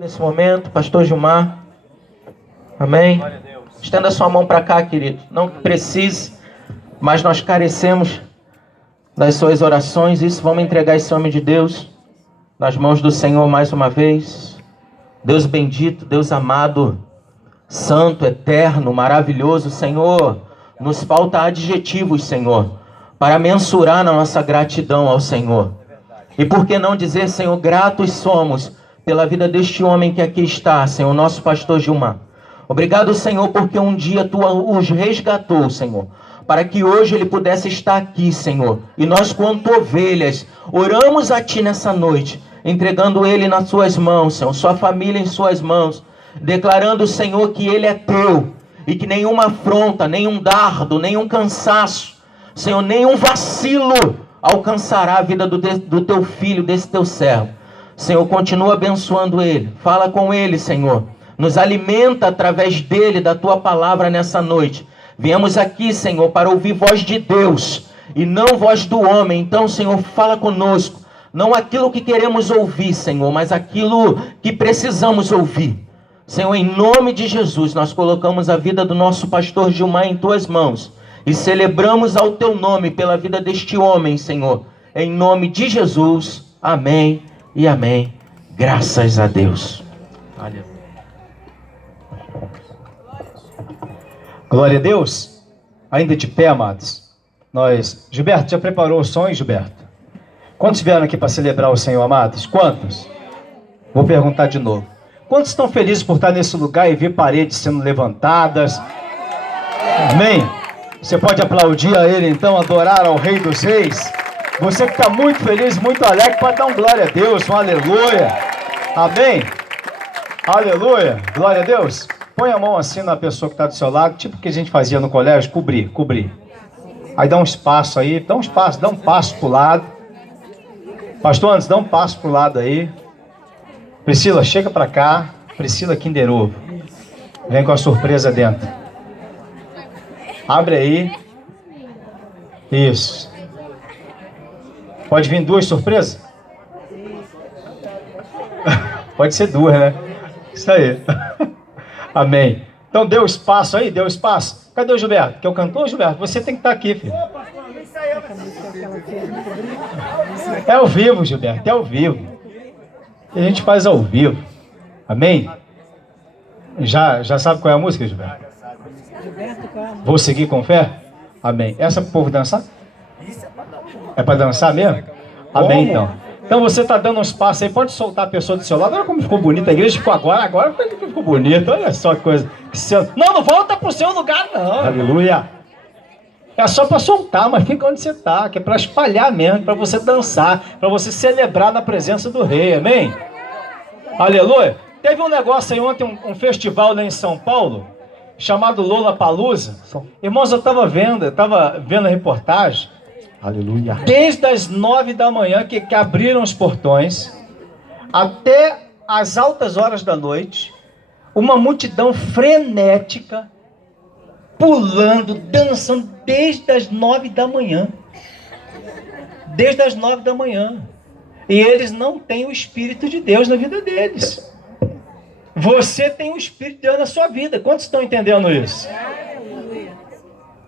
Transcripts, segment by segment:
Nesse momento, pastor Gilmar, amém? Estenda sua mão para cá, querido. Não que precise, mas nós carecemos das suas orações. Isso, vamos entregar esse homem de Deus nas mãos do Senhor mais uma vez. Deus bendito, Deus amado, santo, eterno, maravilhoso, Senhor. Nos falta adjetivos, Senhor, para mensurar na nossa gratidão ao Senhor. E por que não dizer, Senhor, gratos somos pela vida deste homem que aqui está, Senhor, nosso pastor Gilmar. Obrigado, Senhor, porque um dia Tu os resgatou, Senhor, para que hoje ele pudesse estar aqui, Senhor. E nós, quanto ovelhas, oramos a Ti nessa noite, entregando ele nas Suas mãos, Senhor, sua família em Suas mãos, declarando, Senhor, que ele é Teu, e que nenhuma afronta, nenhum dardo, nenhum cansaço, Senhor, nenhum vacilo alcançará a vida do Teu filho, desse Teu servo. Senhor, continua abençoando ele. Fala com ele, Senhor. Nos alimenta através dele, da Tua palavra nessa noite. Viemos aqui, Senhor, para ouvir voz de Deus e não voz do homem. Então, Senhor, fala conosco. Não aquilo que queremos ouvir, Senhor, mas aquilo que precisamos ouvir. Senhor, em nome de Jesus, nós colocamos a vida do nosso pastor Gilmar em Tuas mãos. E celebramos ao Teu nome pela vida deste homem, Senhor. Em nome de Jesus. Amém e amém. Graças a Deus. Aleluia. Glória a Deus. Ainda de pé, amados. Gilberto, já preparou o sonho, Gilberto? Quantos vieram aqui para celebrar o Senhor, amados? Quantos? Vou perguntar de novo. Quantos estão felizes por estar nesse lugar e ver paredes sendo levantadas? Amém? Você pode aplaudir a Ele, então, adorar ao Rei dos Reis. Você que está muito feliz, muito alegre, pode dar um glória a Deus, um aleluia. Amém? Aleluia. Glória a Deus. Põe a mão assim na pessoa que está do seu lado, tipo o que a gente fazia no colégio, cobrir. Aí dá um espaço aí, dá um passo para o lado. Pastor Anderson, dá um passo para o lado aí. Priscila, chega para cá. Priscila Kinder Ovo. Vem com a surpresa dentro. Abre aí. Isso. Pode vir duas surpresas? Pode ser duas, né? Isso aí. Amém. Então deu espaço aí, deu espaço. Cadê o Gilberto? Que é o cantor, Gilberto? Você tem que estar aqui, filho. É ao vivo, Gilberto, é ao vivo. A gente faz ao vivo. Amém? Já sabe qual é a música, Gilberto? Vou seguir com fé? Amém. Essa é para o povo dançar? É para dançar mesmo? Amém, então. Então você está dando um espaço aí, pode soltar a pessoa do seu lado. Olha como ficou bonita a igreja, ficou agora ficou bonita. Olha só que coisa. Não volta para o seu lugar, não. Aleluia. É só para soltar, mas fica onde você está, que é para espalhar mesmo, para você dançar, para você celebrar na presença do Rei, amém? Aleluia. Teve um negócio aí ontem, um festival lá em São Paulo, chamado Lollapalooza. Irmãos, eu estava vendo a reportagem. Aleluia. Desde as 9 da manhã que abriram os portões, até as altas horas da noite, uma multidão frenética, pulando, dançando, desde as 9 da manhã. Desde as 9 da manhã. E eles não têm o Espírito de Deus na vida deles. Você tem o Espírito de Deus na sua vida. Quantos estão entendendo isso?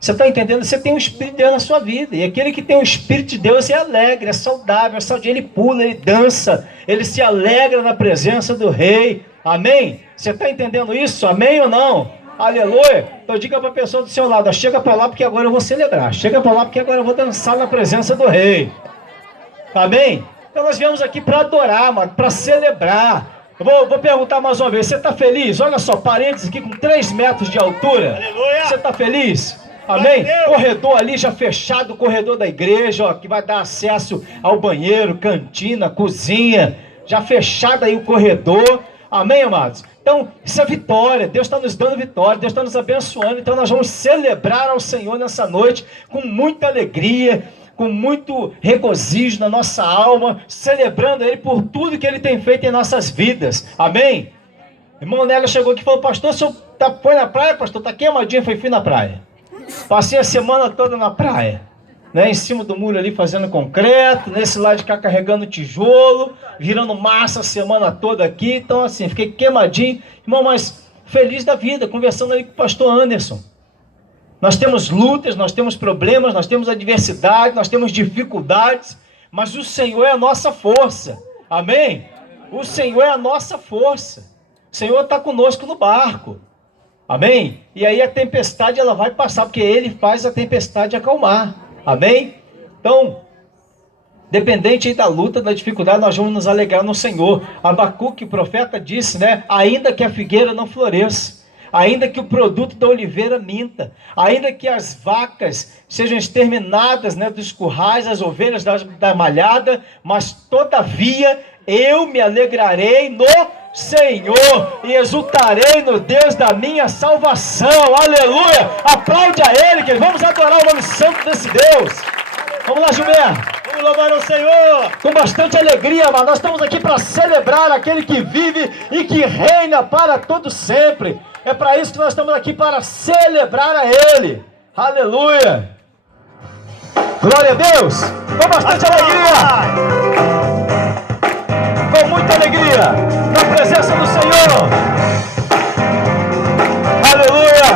Você está entendendo? Você tem o Espírito de Deus na sua vida. E aquele que tem o Espírito de Deus é alegre, é saudável, ele pula, ele dança, ele se alegra na presença do Rei. Amém? Você está entendendo isso? Amém ou não? Aleluia. Então diga para a pessoa do seu lado, chega para lá porque agora eu vou celebrar. Chega para lá porque agora eu vou dançar na presença do Rei. Amém? Então nós viemos aqui para adorar, mano, para celebrar. Eu vou perguntar mais uma vez, você está feliz? Olha só, paredes aqui com 3 metros de altura. Aleluia. Você está feliz? Amém? Corredor ali já fechado, o corredor da igreja, ó, que vai dar acesso ao banheiro, cantina, cozinha. Já fechado aí o corredor. Amém, amados? Então, isso é vitória. Deus está nos dando vitória, Deus está nos abençoando. Então nós vamos celebrar ao Senhor nessa noite com muita alegria, com muito regozijo na nossa alma, celebrando Ele por tudo que Ele tem feito em nossas vidas. Amém? Irmão Nélio chegou aqui e falou, pastor, o senhor foi na praia, pastor? Está queimadinho? Fui na praia. Passei a semana toda na praia. né, em cima do muro ali fazendo concreto, nesse lado de cá carregando tijolo, virando massa a semana toda aqui. Então assim, fiquei queimadinho, irmão, mas feliz da vida, conversando ali com o pastor Anderson. Nós temos lutas, nós temos problemas, nós temos adversidade, nós temos dificuldades, mas o Senhor é a nossa força, amém? O Senhor é a nossa força, o Senhor está conosco no barco, amém? E aí a tempestade ela vai passar, porque Ele faz a tempestade acalmar, amém? Então, dependente da luta, da dificuldade, nós vamos nos alegrar no Senhor. Abacuque, o profeta, disse, né? Ainda que a figueira não floresça, ainda que o produto da oliveira minta, ainda que as vacas sejam exterminadas, né, dos currais, as ovelhas da malhada, mas todavia eu me alegrarei no Senhor e exultarei no Deus da minha salvação. Aleluia! Aplaude a Ele, que vamos adorar o nome santo desse Deus. Vamos lá, Gilberto. Vamos louvar o Senhor com bastante alegria, mas nós estamos aqui para celebrar aquele que vive e que reina para todo sempre. É para isso que nós estamos aqui, para celebrar a Ele. Aleluia! Glória a Deus! Com bastante alegria! Com muita alegria! Na presença do Senhor! Aleluia!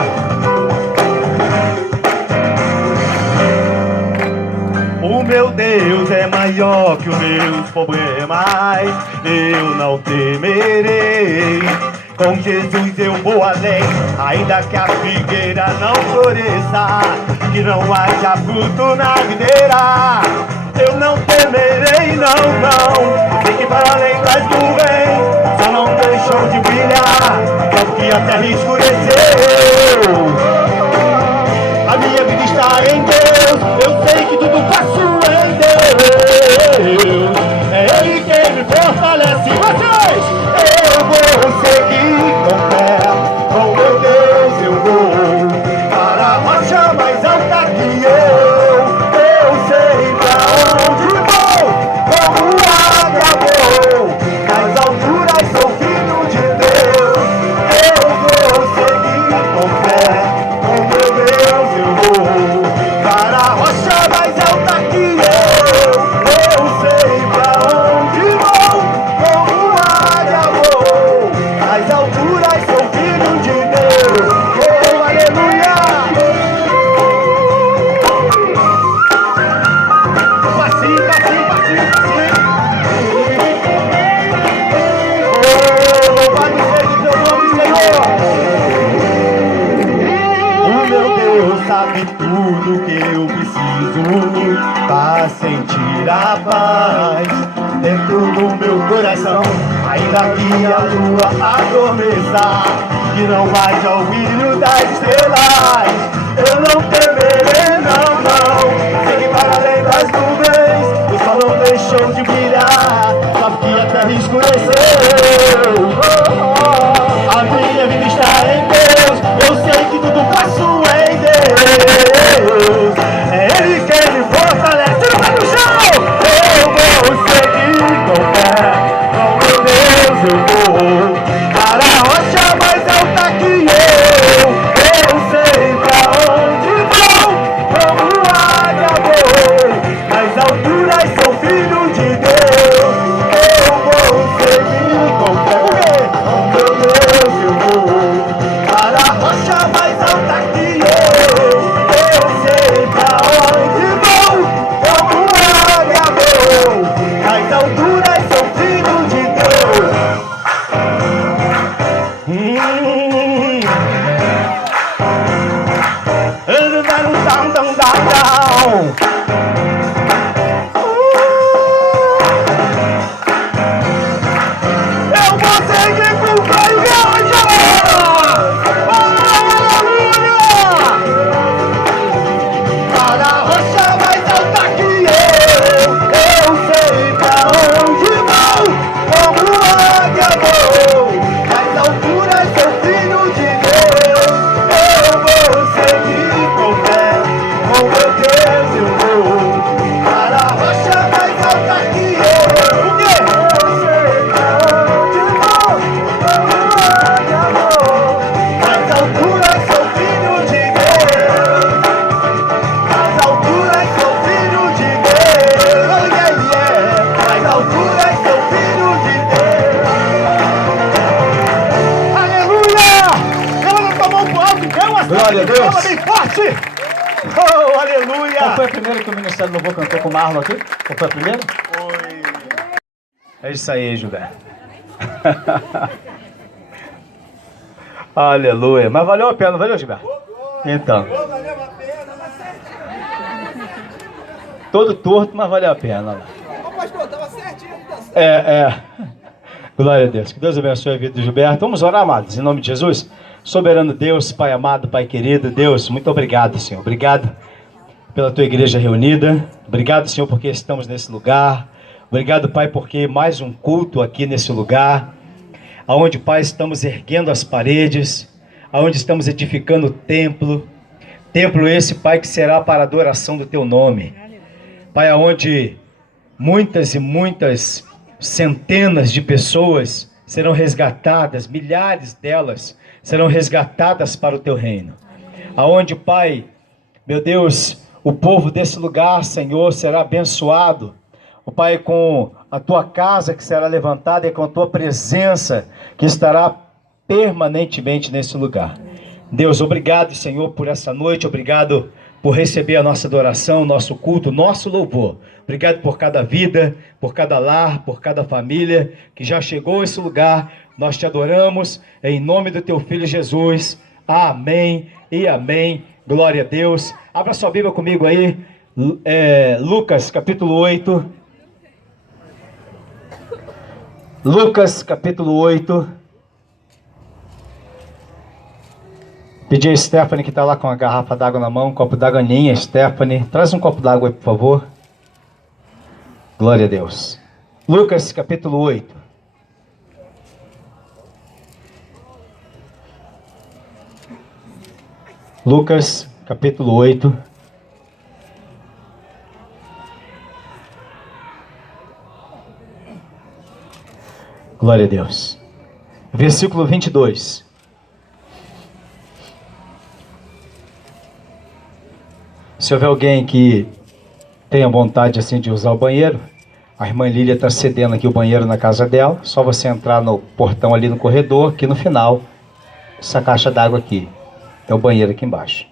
O meu Deus é maior que os meus problemas, eu não temerei. Com Jesus eu vou além, ainda que a figueira não floresça, que não haja fruto na videira. Eu não temerei, não, sei que para além das nuvens, só não deixou de brilhar, só que a terra escureceu. A minha vida está em Deus, eu sei que tudo faço em Deus. É Ele quem me fortalece. Vocês, eu vou seguir com fé, com meu Deus eu vou para a rocha mais alta que eu sei pra onde vou, como águia vou, nas alturas sou filho de Deus. Eu vou seguir com fé, com meu Deus eu vou para a rocha mais alta que eu sei pra onde vou, como águia vou, nas alturas sou filho de Deus. Oh, aleluia! Passinho, passinho, passinho, passinho. Oh, louvado seja o teu nome, Senhor. O meu Deus sabe tudo que eu preciso para sentir a paz dentro do meu coração. Ainda que a lua adormeça, que não haja o brilho das estrelas, eu não temerei, não. Sei que para além das nuvens, o sol não deixou de brilhar, só que a terra escureceu. A minha vida está em Deus, eu sei que tudo faço em Deus. É Ele quem me fortalece. Não vai no chão! Eu vou seguir com fé, com meu Deus eu vou para a rocha mais alta que eu sei pra onde vou, como águia vou, nas Glória a Deus. Fala bem forte. Oh, aleluia. Qual foi a primeira que o Ministério do Louvor cantou com o Marlon aqui? Qual foi a primeira? Foi. É isso aí, Judé. Aleluia. Mas valeu a pena, não valeu, Gilberto? Então. Todo torto, mas valeu a pena. Pastor, tava certinho. Glória a Deus. Que Deus abençoe a vida do Gilberto. Vamos orar, amados, em nome de Jesus. Soberano Deus, Pai amado, Pai querido, Deus, muito obrigado, Senhor. Obrigado pela tua igreja reunida. Obrigado, Senhor, porque estamos nesse lugar. Obrigado, Pai, porque mais um culto aqui nesse lugar, aonde, Pai, estamos erguendo as paredes, aonde estamos edificando o templo. Templo esse, Pai, que será para a adoração do teu nome. Pai, aonde muitas e muitas centenas de pessoas serão resgatadas, milhares delas serão resgatadas para o teu reino. Aonde, Pai, meu Deus, o povo desse lugar, Senhor, será abençoado. O Pai, com a tua casa que será levantada e com a tua presença que estará permanentemente nesse lugar. Deus, obrigado, Senhor, por essa noite. Obrigado por receber a nossa adoração, nosso culto, nosso louvor. Obrigado por cada vida, por cada lar, por cada família que já chegou a esse lugar. Nós te adoramos em nome do teu Filho Jesus. Amém e amém. Glória a Deus. Abra sua Bíblia comigo aí. Lucas capítulo 8. Lucas capítulo 8. Pedi a Stephanie, que está lá com a garrafa d'água na mão, um copo d'água. Aninha, Stephanie, traz um copo d'água aí, por favor. Glória a Deus. Lucas capítulo 8. Lucas capítulo 8. Glória a Deus. Versículo 22. Se houver alguém que tenha vontade assim de usar o banheiro, a irmã Lília está cedendo aqui o banheiro na casa dela. Só você entrar no portão ali no corredor, que no final, essa caixa d'água aqui. É o banheiro aqui embaixo.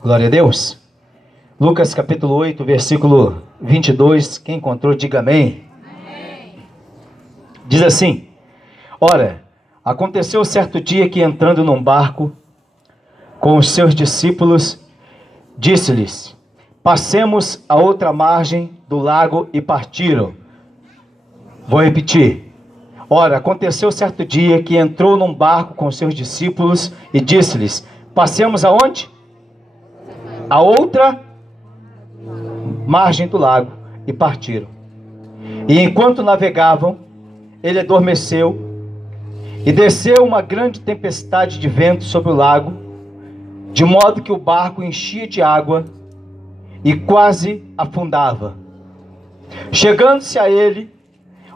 Glória a Deus. Lucas capítulo 8, versículo 22. Quem encontrou, diga amém. Amém. Diz assim: ora, aconteceu certo dia que, entrando num barco com os seus discípulos, disse-lhes: passemos a outra margem do lago, e partiram. Vou repetir. Ora, aconteceu certo dia que entrou num barco com os seus discípulos e disse-lhes: passemos aonde? A outra margem do lago, e partiram. E enquanto navegavam, ele adormeceu, e desceu uma grande tempestade de vento sobre o lago, de modo que o barco enchia de água e quase afundava. Chegando-se a ele,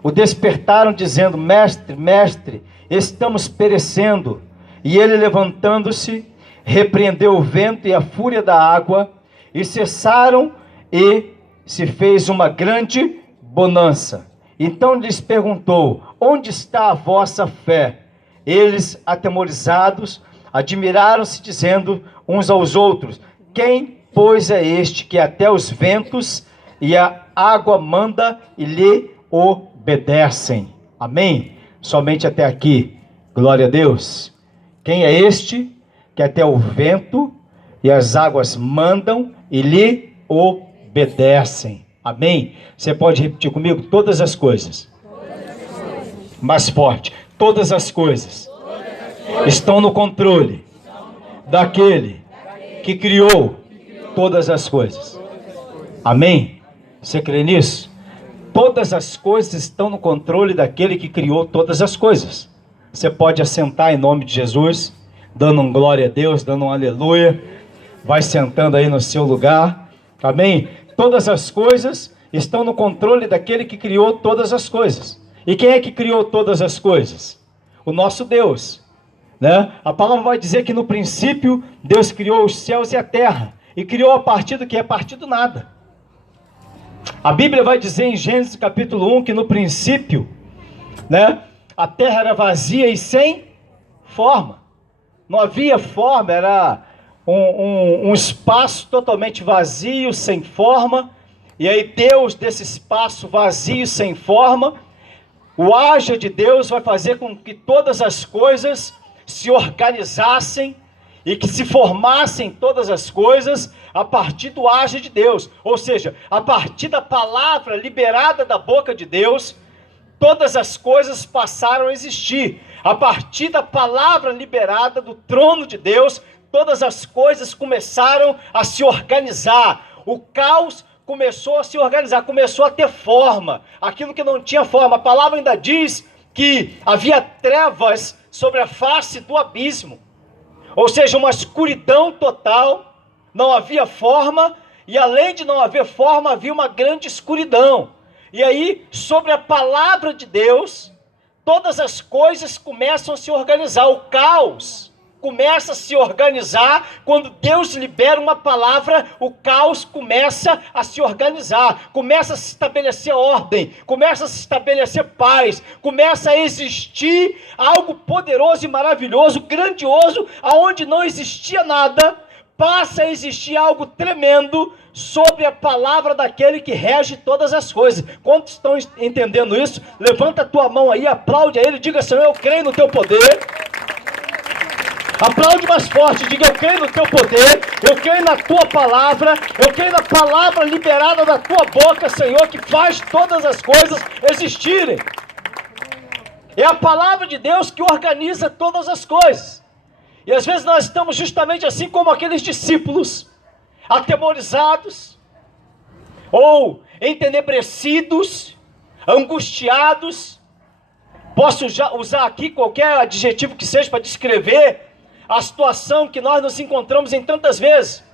o despertaram, dizendo: mestre, mestre, estamos perecendo. E ele, levantando-se, repreendeu o vento e a fúria da água, e cessaram, e se fez uma grande bonança. Então lhes perguntou: onde está a vossa fé? Eles, atemorizados, admiraram-se, dizendo uns aos outros: quem, pois, é este que até os ventos e a água manda e lhe obedecem? Amém? Somente até aqui. Glória a Deus. Quem é este que até o vento e as águas mandam e lhe obedecem? Amém? Você pode repetir comigo? Todas as coisas. Mais forte. Todas as coisas estão no controle daquele que criou todas as coisas. Amém? Você crê nisso? Todas as coisas estão no controle daquele que criou todas as coisas. Você pode assentar em nome de Jesus, dando um glória a Deus, dando um aleluia. Vai sentando aí no seu lugar. Amém? Todas as coisas estão no controle daquele que criou todas as coisas. E quem é que criou todas as coisas? O nosso Deus, né? A palavra vai dizer que no princípio Deus criou os céus e a terra. E criou a partir do que? A partir do nada. A Bíblia vai dizer em Gênesis capítulo 1 que no princípio né? A terra era vazia e sem forma. Não havia forma, era um espaço totalmente vazio, sem forma. E aí Deus, desse espaço vazio, sem forma, o haja de Deus vai fazer com que todas as coisas se organizassem e que se formassem todas as coisas a partir do haja de Deus. Ou seja, a partir da palavra liberada da boca de Deus, todas as coisas passaram a existir. A partir da palavra liberada do trono de Deus, todas as coisas começaram a se organizar. O caos começou a se organizar, começou a ter forma. Aquilo que não tinha forma. A palavra ainda diz que havia trevas sobre a face do abismo. Ou seja, uma escuridão total, não havia forma, e além de não haver forma, havia uma grande escuridão. E aí, sobre a palavra de Deus, todas as coisas começam a se organizar. O caos começa a se organizar. Quando Deus libera uma palavra, o caos começa a se organizar, começa a se estabelecer ordem, começa a se estabelecer paz, começa a existir algo poderoso e maravilhoso, grandioso, aonde não existia nada, passa a existir algo tremendo sobre a palavra daquele que rege todas as coisas. Quantos estão entendendo isso? Levanta a tua mão aí, aplaude a ele, diga: Senhor, eu creio no teu poder. Aplaude mais forte, diga: eu creio no teu poder, eu creio na tua palavra, eu creio na palavra liberada da tua boca, Senhor, que faz todas as coisas existirem. É a palavra de Deus que organiza todas as coisas. E às vezes nós estamos justamente assim como aqueles discípulos, atemorizados, ou entenebrecidos, angustiados. Posso usar aqui qualquer adjetivo que seja para descrever a situação que nós nos encontramos em tantas vezes.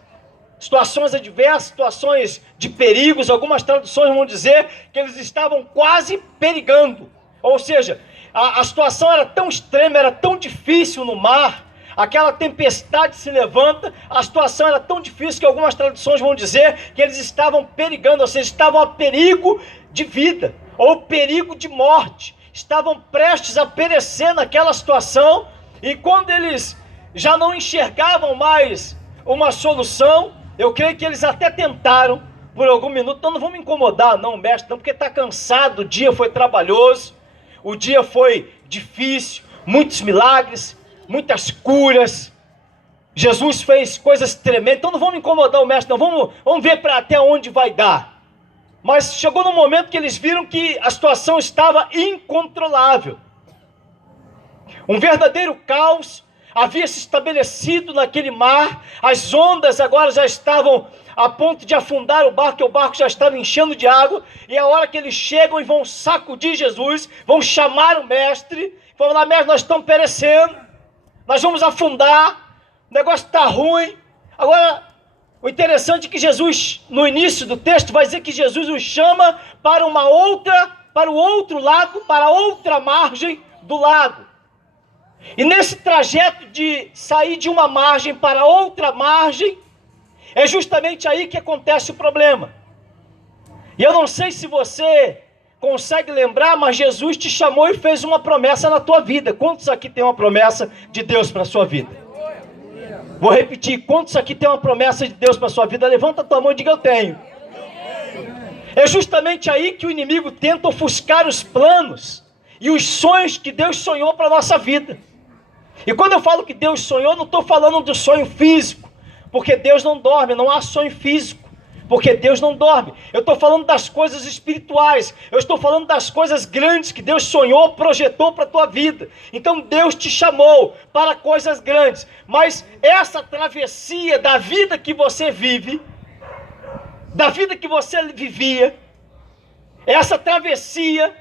Situações adversas, situações de perigos. Algumas traduções vão dizer que eles estavam quase perigando. Ou seja, a situação era tão extrema, era tão difícil no mar, aquela tempestade se levanta, a situação era tão difícil que algumas traduções vão dizer que eles estavam perigando, ou seja, estavam a perigo de vida, ou perigo de morte, estavam prestes a perecer naquela situação. E quando eles já não enxergavam mais uma solução, eu creio que eles até tentaram por algum minuto: não vamos incomodar não, mestre, não, porque está cansado, o dia foi trabalhoso, o dia foi difícil, muitos milagres, muitas curas, Jesus fez coisas tremendas, então não vamos incomodar o mestre, não, vamos ver até onde vai dar. Mas chegou no momento que eles viram que a situação estava incontrolável. Um verdadeiro caos havia se estabelecido naquele mar, as ondas agora já estavam a ponto de afundar o barco, que o barco já estava enchendo de água, e a hora que eles chegam e vão sacudir Jesus, vão chamar o mestre, falam: lá, mestre, nós estamos perecendo, nós vamos afundar, o negócio está ruim. Agora, o interessante é que Jesus, no início do texto, vai dizer que Jesus os chama para o outro lado, para outra margem do lago. E nesse trajeto de sair de uma margem para outra margem, é justamente aí que acontece o problema. E eu não sei se você consegue lembrar, mas Jesus te chamou e fez uma promessa na tua vida. Quantos aqui tem uma promessa de Deus para a sua vida? Vou repetir: quantos aqui tem uma promessa de Deus para a sua vida? Levanta a tua mão e diga: eu tenho. É justamente aí que o inimigo tenta ofuscar os planos e os sonhos que Deus sonhou para a nossa vida. E quando eu falo que Deus sonhou, não estou falando do sonho físico, porque Deus não dorme, não há sonho físico, porque Deus não dorme. Eu estou falando das coisas espirituais, eu estou falando das coisas grandes que Deus sonhou, projetou para a tua vida. Então Deus te chamou para coisas grandes, mas essa travessia da vida que você vive, da vida que você vivia, essa travessia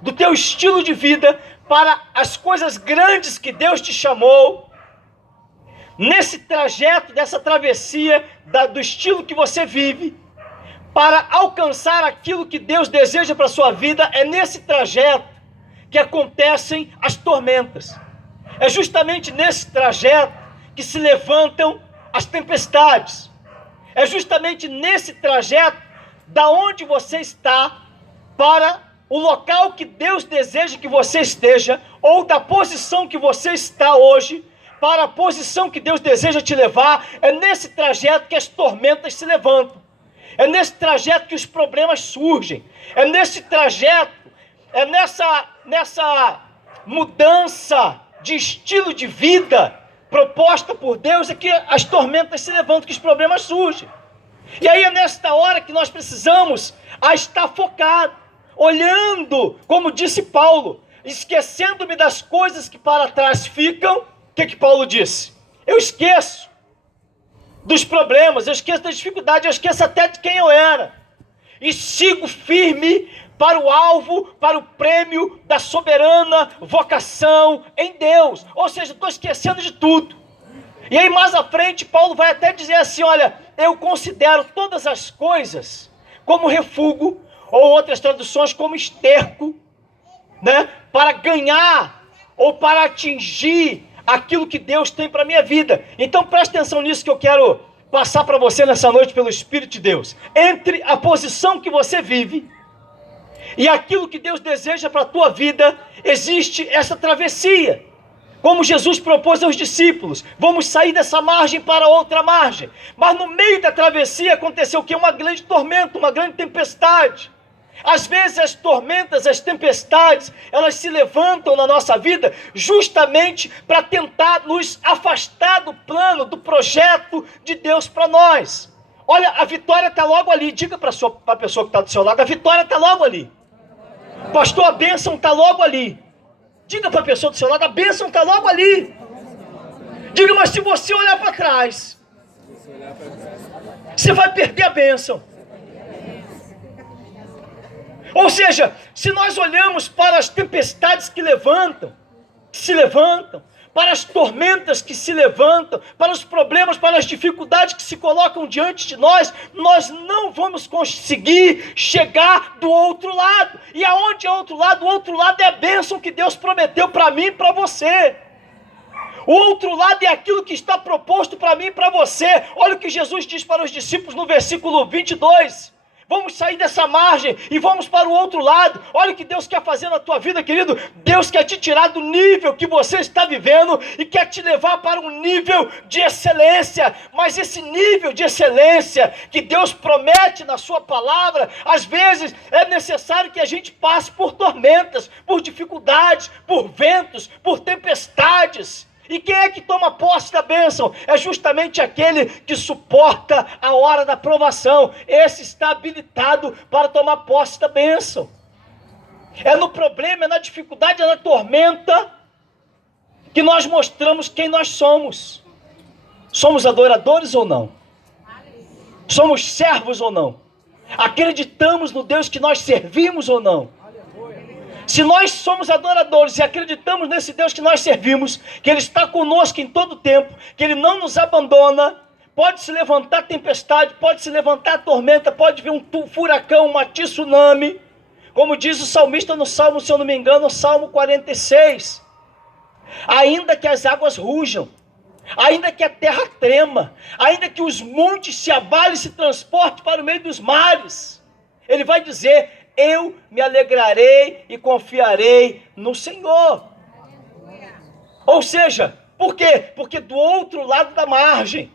do teu estilo de vida para as coisas grandes que Deus te chamou, nesse trajeto, dessa travessia do estilo que você vive, para alcançar aquilo que Deus deseja para a sua vida, é nesse trajeto que acontecem as tormentas. É justamente nesse trajeto que se levantam as tempestades. É justamente nesse trajeto da onde você está para o local que Deus deseja que você esteja, ou da posição que você está hoje, para a posição que Deus deseja te levar, é nesse trajeto que as tormentas se levantam, é nesse trajeto que os problemas surgem, é nesse trajeto, é nessa mudança de estilo de vida proposta por Deus, é que as tormentas se levantam, que os problemas surgem. E aí é nesta hora que nós precisamos estar focado, olhando, como disse Paulo, esquecendo-me das coisas que para trás ficam. O que Paulo disse? Eu esqueço dos problemas, eu esqueço da dificuldade, eu esqueço até de quem eu era, e sigo firme para o alvo, para o prêmio da soberana vocação em Deus. Ou seja, estou esquecendo de tudo. E aí mais à frente Paulo vai até dizer assim, olha, eu considero todas as coisas como refúgio, ou outras traduções como esterco, né, para ganhar ou para atingir aquilo que Deus tem para a minha vida. Então preste atenção nisso que eu quero passar para você nessa noite pelo Espírito de Deus. Entre a posição que você vive e aquilo que Deus deseja para a tua vida, existe essa travessia. Como Jesus propôs aos discípulos, vamos sair dessa margem para outra margem. Mas no meio da travessia aconteceu o quê? Uma grande tormenta, uma grande tempestade. Às vezes as tormentas, as tempestades, elas se levantam na nossa vida justamente para tentar nos afastar do plano, do projeto de Deus para nós. Olha, a vitória está logo ali. Diga para a pessoa que está do seu lado, a vitória está logo ali. Pastor, a bênção está logo ali. Diga para a pessoa do seu lado, a bênção está logo ali. Diga, mas se você olhar para trás, você vai perder a bênção. Ou seja, se nós olhamos para as tempestades que se levantam, para as tormentas que se levantam, para os problemas, para as dificuldades que se colocam diante de nós, nós não vamos conseguir chegar do outro lado. E aonde é o outro lado? O outro lado é a bênção que Deus prometeu para mim e para você. O outro lado é aquilo que está proposto para mim e para você. Olha o que Jesus diz para os discípulos no versículo 22. Vamos sair dessa margem e vamos para o outro lado. Olha o que Deus quer fazer na tua vida, querido. Deus quer te tirar do nível que você está vivendo e quer te levar para um nível de excelência. Mas esse nível de excelência que Deus promete na sua palavra, às vezes é necessário que a gente passe por tormentas, por dificuldades, por ventos, por tempestades. E quem é que toma posse da bênção? É justamente aquele que suporta a hora da provação. Esse está habilitado para tomar posse da bênção. É no problema, é na dificuldade, é na tormenta que nós mostramos quem nós somos. Somos adoradores ou não? Somos servos ou não? Acreditamos no Deus que nós servimos ou não? Se nós somos adoradores e acreditamos nesse Deus que nós servimos, que Ele está conosco em todo tempo, que Ele não nos abandona, pode se levantar tempestade, pode se levantar tormenta, pode vir um furacão, um tsunami, como diz o salmista no Salmo, se eu não me engano, Salmo 46. Ainda que as águas rujam, ainda que a terra trema, ainda que os montes se abalem e se transportem para o meio dos mares, Ele vai dizer: eu me alegrarei e confiarei no Senhor. Ou seja, por quê? Porque do outro lado da margem,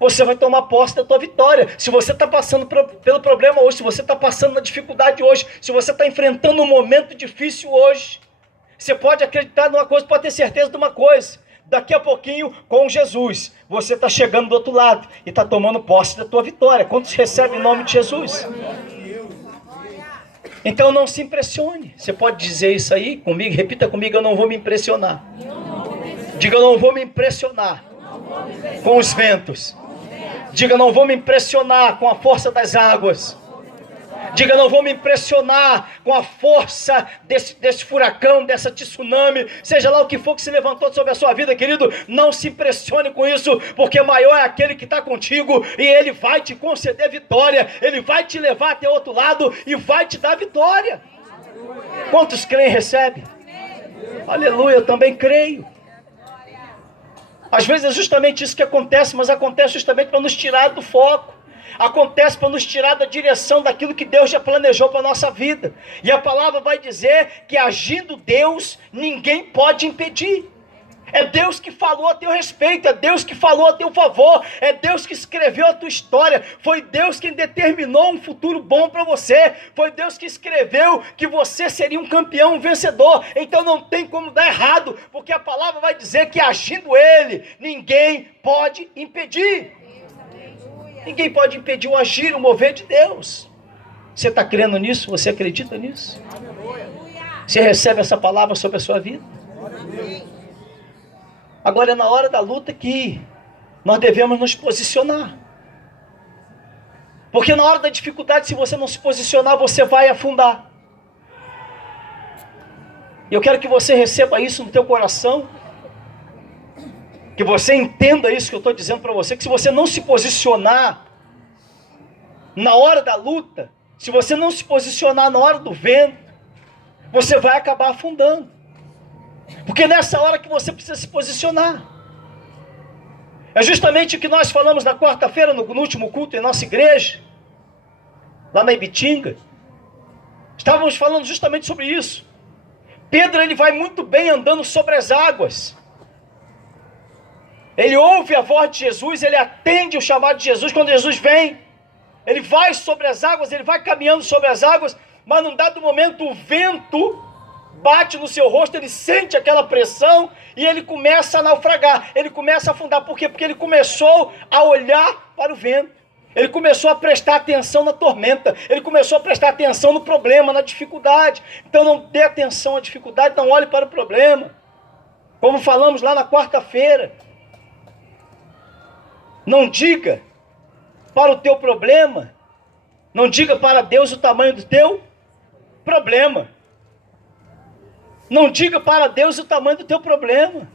você vai tomar posse da tua vitória. Se você está passando pelo problema hoje, se você está passando na dificuldade hoje, se você está enfrentando um momento difícil hoje, você pode acreditar numa coisa, pode ter certeza de uma coisa: daqui a pouquinho, com Jesus, você está chegando do outro lado e está tomando posse da tua vitória. Quantos recebem em nome de Jesus? Então não se impressione. Você pode dizer isso aí comigo? Repita comigo: eu não vou me impressionar. Diga: eu não vou me impressionar com os ventos. Diga: não vou me impressionar com a força das águas. Diga: não vou me impressionar com a força desse furacão, dessa tsunami, seja lá o que for que se levantou sobre a sua vida, querido. Não se impressione com isso, porque maior é aquele que está contigo e Ele vai te conceder vitória. Ele vai te levar até outro lado e vai te dar vitória. Quantos creem e recebem? Aleluia, eu também creio. Às vezes é justamente isso que acontece, mas acontece justamente para nos tirar do foco. acontece para nos tirar da direção daquilo que Deus já planejou para a nossa vida. E a palavra vai dizer que agindo Deus, ninguém pode impedir. É Deus que falou a teu respeito, é Deus que falou a teu favor, é Deus que escreveu a tua história, foi Deus quem determinou um futuro bom para você, foi Deus que escreveu que você seria um campeão, um vencedor. Então não tem como dar errado, porque a palavra vai dizer que agindo Ele, ninguém pode impedir. Ninguém pode impedir o agir, o mover de Deus. Você está crendo nisso? Você acredita nisso? Você recebe essa palavra sobre a sua vida? Agora é na hora da luta que nós devemos nos posicionar. Porque na hora da dificuldade, se você não se posicionar, você vai afundar. E eu quero que você receba isso no teu coração. Que você entenda isso que eu estou dizendo para você. Que se você não se posicionar na hora da luta, se você não se posicionar na hora do vento, você vai acabar afundando. Porque nessa hora que você precisa se posicionar. É justamente o que nós falamos na quarta-feira, no último culto em nossa igreja, lá na Ibitinga. Estávamos falando justamente sobre isso. Pedro, ele vai muito bem andando sobre as águas. Ele ouve a voz de Jesus, ele atende o chamado de Jesus. Quando Jesus vem, ele vai sobre as águas, ele vai caminhando sobre as águas, mas num dado momento o vento bate no seu rosto, ele sente aquela pressão e ele começa a naufragar, ele começa a afundar. Por quê? Porque ele começou a olhar para o vento, ele começou a prestar atenção na tormenta, ele começou a prestar atenção no problema, na dificuldade. Então não dê atenção à dificuldade, não olhe para o problema. Como falamos lá na quarta-feira, não diga para o teu problema, não diga para Deus o tamanho do teu problema. Não diga para Deus o tamanho do teu problema,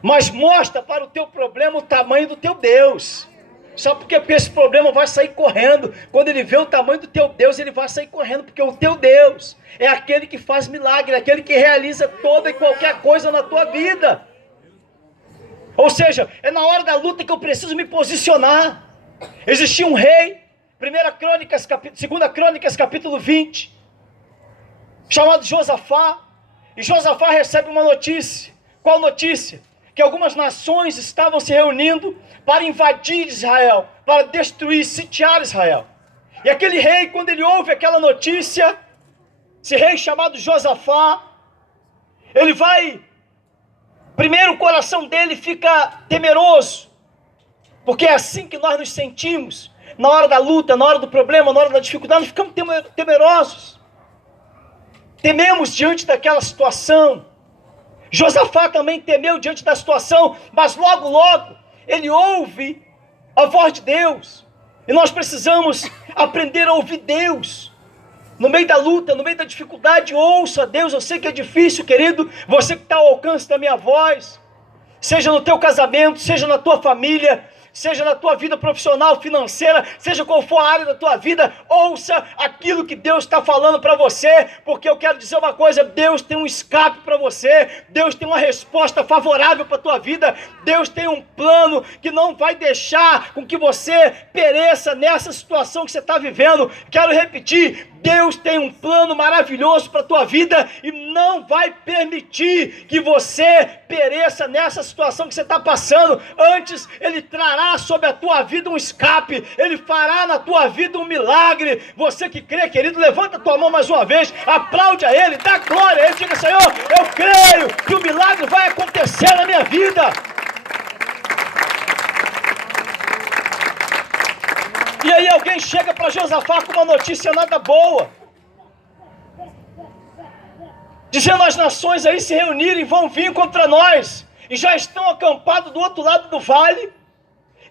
mas mostra para o teu problema o tamanho do teu Deus. Sabe por quê? Porque esse problema vai sair correndo. Quando ele vê o tamanho do teu Deus, ele vai sair correndo, porque o teu Deus é aquele que faz milagre, é aquele que realiza toda e qualquer coisa na tua vida. Ou seja, é na hora da luta que eu preciso me posicionar. Existia um rei, 2 Crônicas capítulo 20, chamado Josafá, e Josafá recebe uma notícia. Qual notícia? Que algumas nações estavam se reunindo para invadir Israel, para destruir, sitiar Israel. E aquele rei, quando ele ouve aquela notícia, esse rei chamado Josafá, ele vai, primeiro o coração dele fica temeroso, porque é assim que nós nos sentimos, na hora da luta, na hora do problema, na hora da dificuldade, nós ficamos temerosos. Tememos diante daquela situação. Josafá também temeu diante da situação, mas logo, logo, ele ouve a voz de Deus. E nós precisamos aprender a ouvir Deus. No meio da luta, no meio da dificuldade, ouça a Deus. Eu sei que é difícil, querido, você que está ao alcance da minha voz, seja no teu casamento, seja na tua família, seja na tua vida profissional, financeira, seja qual for a área da tua vida, ouça aquilo que Deus está falando para você, porque eu quero dizer uma coisa: Deus tem um escape para você, Deus tem uma resposta favorável para a tua vida, Deus tem um plano que não vai deixar com que você pereça nessa situação que você está vivendo. Quero repetir, Deus tem um plano maravilhoso para a tua vida e não vai permitir que você pereça nessa situação que você está passando. Antes, Ele trará sobre a tua vida um escape, Ele fará na tua vida um milagre. Você que crê, querido, levanta a tua mão mais uma vez, aplaude a Ele, dá glória a Ele, diga: Senhor, eu creio que o milagre vai acontecer na minha vida. E aí alguém chega para Josafá com uma notícia nada boa, dizendo: as nações aí se reunirem, vão vir contra nós, e já estão acampados do outro lado do vale,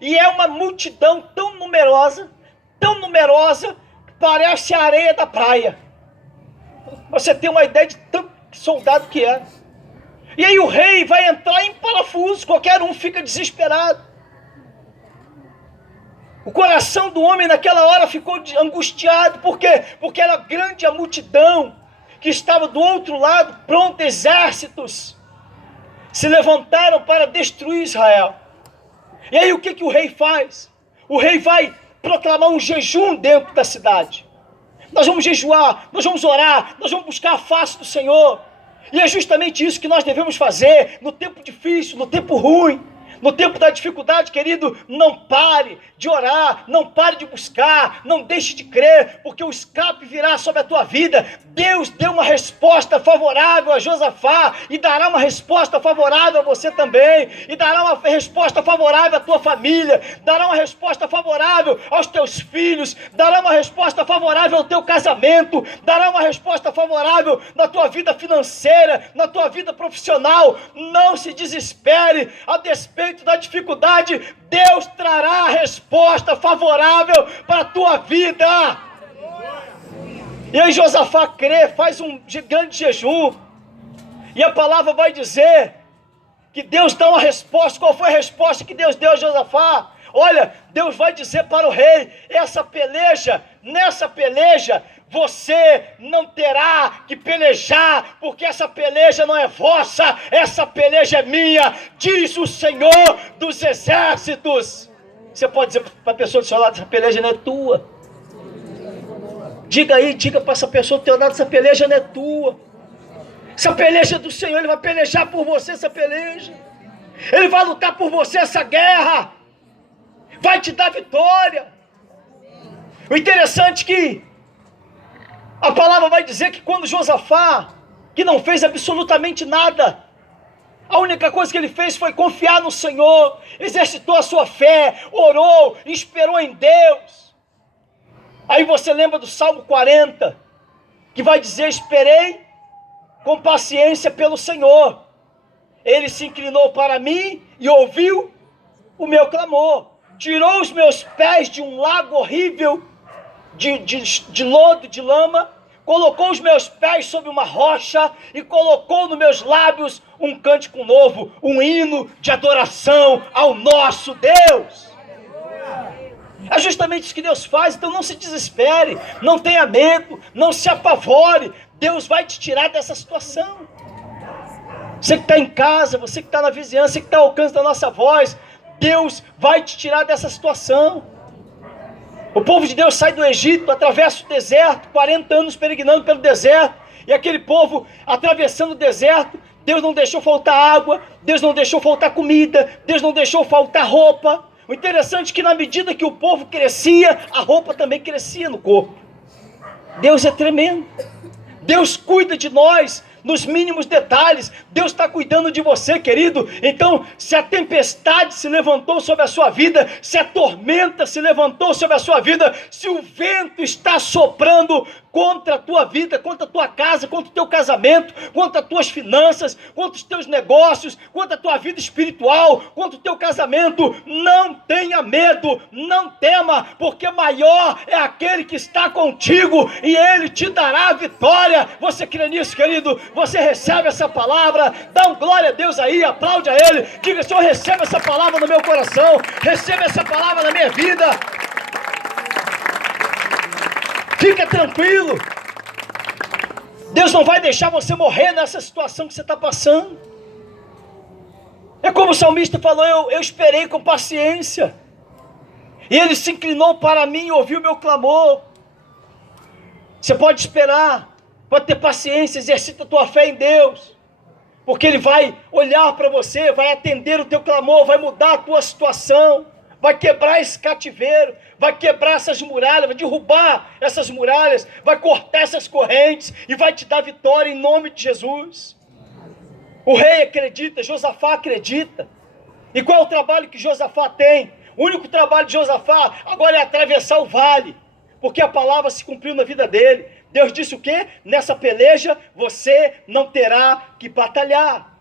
e é uma multidão tão numerosa, que parece a areia da praia. Você tem uma ideia de tanto soldado que é. E aí o rei vai entrar em parafuso, qualquer um fica desesperado. O coração do homem naquela hora ficou angustiado. Por quê? Porque era grande a multidão que estava do outro lado, pronto, exércitos se levantaram para destruir Israel. E aí o que o rei faz? o rei vai proclamar um jejum dentro da cidade. Nós vamos jejuar, nós vamos orar, nós vamos buscar a face do Senhor. E é justamente isso que nós devemos fazer no tempo difícil, no tempo ruim. No tempo da dificuldade, querido, não pare de orar, não pare de buscar, não deixe de crer, porque o escape virá sobre a tua vida. Deus deu uma resposta favorável a Josafá e dará uma resposta favorável a você também, e dará uma resposta favorável à tua família, dará uma resposta favorável aos teus filhos, dará uma resposta favorável ao teu casamento, dará uma resposta favorável na tua vida financeira, na tua vida profissional. Não se desespere, a despeito da dificuldade, Deus trará a resposta favorável para a tua vida. E aí Josafá crê, faz um grande jejum, e a palavra vai dizer que Deus dá uma resposta. Qual foi a resposta que Deus deu a Josafá? Olha, Deus vai dizer para o rei: nessa peleja, você não terá que pelejar, porque essa peleja não é vossa, essa peleja é minha, diz o Senhor dos exércitos. Você pode dizer para a pessoa do seu lado: essa peleja não é tua. Diga para essa pessoa do teu lado: essa peleja não é tua. Essa peleja é do Senhor, Ele vai pelejar por você essa peleja. Ele vai lutar por você essa guerra. Vai te dar vitória. O interessante é que a palavra vai dizer que quando Josafá, que não fez absolutamente nada, a única coisa que ele fez foi confiar no Senhor, exercitou a sua fé, orou, esperou em Deus. Aí você lembra do Salmo 40, que vai dizer: esperei com paciência pelo Senhor. Ele se inclinou para mim e ouviu o meu clamor. Tirou os meus pés de um lago horrível, de lodo, de lama, colocou os meus pés sobre uma rocha e colocou nos meus lábios um cântico novo, um hino de adoração ao nosso Deus. É justamente isso que Deus faz. Então não se desespere, não tenha medo, não se apavore. Deus vai te tirar dessa situação. Você que está em casa, você que está na vizinhança, você que está ao alcance da nossa voz, Deus vai te tirar dessa situação. O povo de Deus sai do Egito, atravessa o deserto, 40 anos peregrinando pelo deserto, e aquele povo atravessando o deserto, Deus não deixou faltar água, Deus não deixou faltar comida, Deus não deixou faltar roupa. O interessante é que na medida que o povo crescia, a roupa também crescia no corpo. Deus é tremendo. Deus cuida de nós nos mínimos detalhes. Deus está cuidando de você, querido. Então, se a tempestade se levantou sobre a sua vida, se a tormenta se levantou sobre a sua vida, se o vento está soprando contra a tua vida, contra a tua casa, contra o teu casamento, contra as tuas finanças, contra os teus negócios, contra a tua vida espiritual, contra o teu casamento, não tenha medo, não tema, porque maior é aquele que está contigo e Ele te dará a vitória. Você crê nisso, querido? Você recebe essa palavra? Dá um glória a Deus aí, aplaude a Ele, diga: Senhor, receba essa palavra no meu coração, receba essa palavra na minha vida. Fica tranquilo, Deus não vai deixar você morrer nessa situação que você está passando. É como o salmista falou: eu esperei com paciência, e Ele se inclinou para mim e ouviu o meu clamor. Você pode esperar, pode ter paciência, exercita a tua fé em Deus, porque Ele vai olhar para você, vai atender o teu clamor, vai mudar a tua situação, vai quebrar esse cativeiro, vai quebrar essas muralhas, vai derrubar essas muralhas, vai cortar essas correntes e vai te dar vitória em nome de Jesus. O rei acredita, Josafá acredita. E qual é o trabalho que Josafá tem? O único trabalho de Josafá agora é atravessar o vale, porque a palavra se cumpriu na vida dele. Deus disse o quê? Nessa peleja você não terá que batalhar.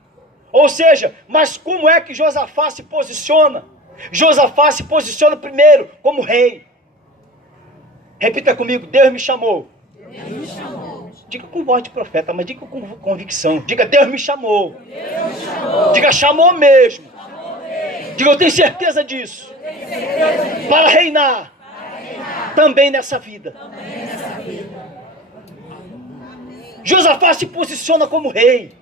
Ou seja, mas como é que Josafá se posiciona? Josafá se posiciona primeiro como rei. Repita comigo: Deus me chamou. Deus me chamou. Diga com voz de profeta, mas diga com convicção. Diga: Deus me chamou. Deus me chamou. Diga: chamou mesmo. Chamou mesmo. Diga: eu tenho certeza disso. Eu tenho certeza disso. Para reinar também nessa vida. Também nessa vida. Josafá se posiciona como rei.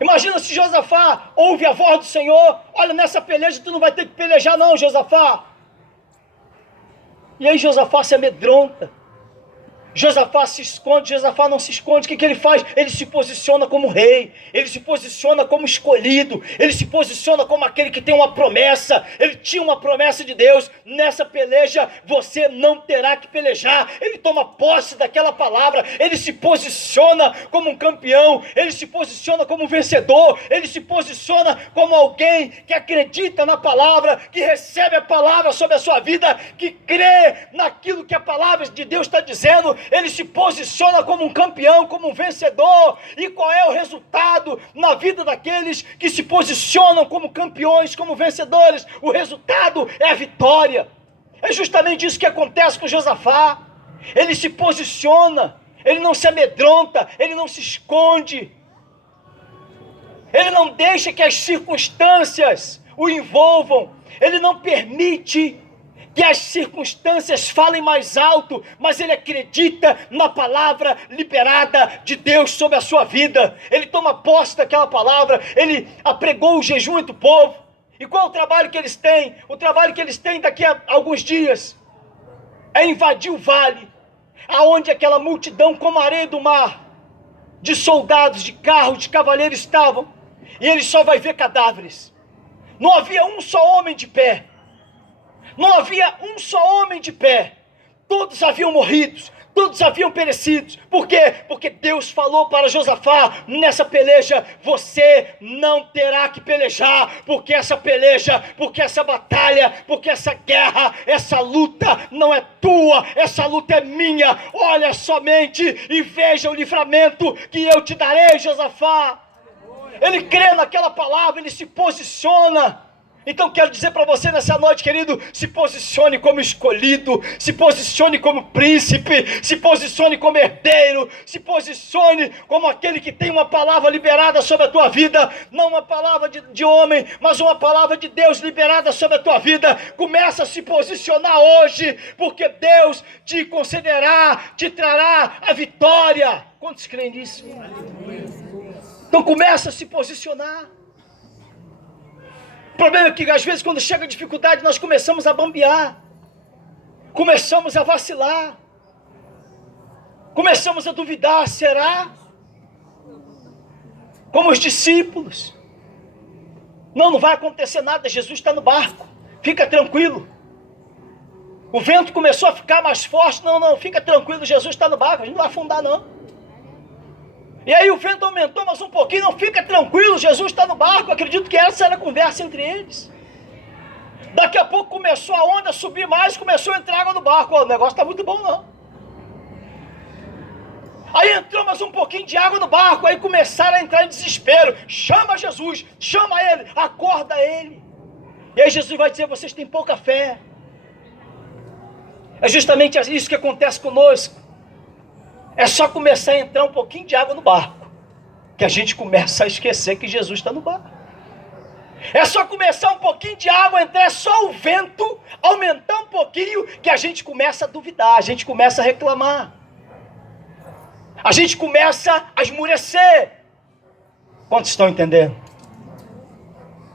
Imagina se Josafá ouve a voz do Senhor: olha, nessa peleja tu não vai ter que pelejar não, Josafá. E aí Josafá se amedronta. Josafá se esconde. Josafá não se esconde. O que ele faz? Ele se posiciona como rei, ele se posiciona como escolhido, ele se posiciona como aquele que tem uma promessa. Ele tinha uma promessa de Deus: nessa peleja você não terá que pelejar. Ele toma posse daquela palavra, ele se posiciona como um campeão, ele se posiciona como um vencedor, ele se posiciona como alguém que acredita na palavra, que recebe a palavra sobre a sua vida, que crê naquilo que a palavra de Deus está dizendo. Ele se posiciona como um campeão, como um vencedor. E qual é o resultado na vida daqueles que se posicionam como campeões, como vencedores? O resultado é a vitória. É justamente isso que acontece com Josafá. Ele se posiciona, ele não se amedronta, ele não se esconde, ele não deixa que as circunstâncias o envolvam, ele não permite que as circunstâncias falem mais alto, mas ele acredita na palavra liberada de Deus sobre a sua vida. Ele toma posse daquela palavra, ele apregou o jejum entre o povo. E qual é o trabalho que eles têm? O trabalho que eles têm daqui a alguns dias é invadir o vale, aonde aquela multidão como a areia do mar, de soldados, de carros, de cavaleiros estavam, e ele só vai ver cadáveres. Não havia um só homem de pé. Não havia um só homem de pé. Todos haviam morrido, todos haviam perecido. Por quê? Porque Deus falou para Josafá: nessa peleja você não terá que pelejar, porque essa peleja, porque essa batalha, porque essa guerra, essa luta não é tua, essa luta é minha. Olha somente e veja o livramento que eu te darei, Josafá. Ele crê naquela palavra, ele se posiciona. Então quero dizer para você nessa noite, querido: se posicione como escolhido, se posicione como príncipe, se posicione como herdeiro, se posicione como aquele que tem uma palavra liberada sobre a tua vida, não uma palavra de homem, mas uma palavra de Deus liberada sobre a tua vida. Começa a se posicionar hoje, porque Deus te concederá, te trará a vitória. Quantos creem nisso? Então começa a se posicionar. O problema é que às vezes quando chega a dificuldade nós começamos a bambear, começamos a vacilar, começamos a duvidar: será? Como os discípulos: não vai acontecer nada, Jesus está no barco, fica tranquilo. O vento começou a ficar mais forte: não, fica tranquilo, Jesus está no barco, a gente não vai afundar não. E aí o vento aumentou mais um pouquinho: não, fica tranquilo, Jesus está no barco. Acredito que essa era a conversa entre eles. Daqui a pouco começou a onda a subir mais, começou a entrar água no barco. O negócio está muito bom não. Aí entrou mais um pouquinho de água no barco, aí começaram a entrar em desespero: chama Jesus, chama ele, acorda ele. E aí Jesus vai dizer: vocês têm pouca fé. É justamente isso que acontece conosco. É só começar a entrar um pouquinho de água no barco, que a gente começa a esquecer que Jesus está no barco. É só começar um pouquinho de água, entrar, é só o vento aumentar um pouquinho, que a gente começa a duvidar, a gente começa a reclamar, a gente começa a esmurecer. Quantos estão entendendo?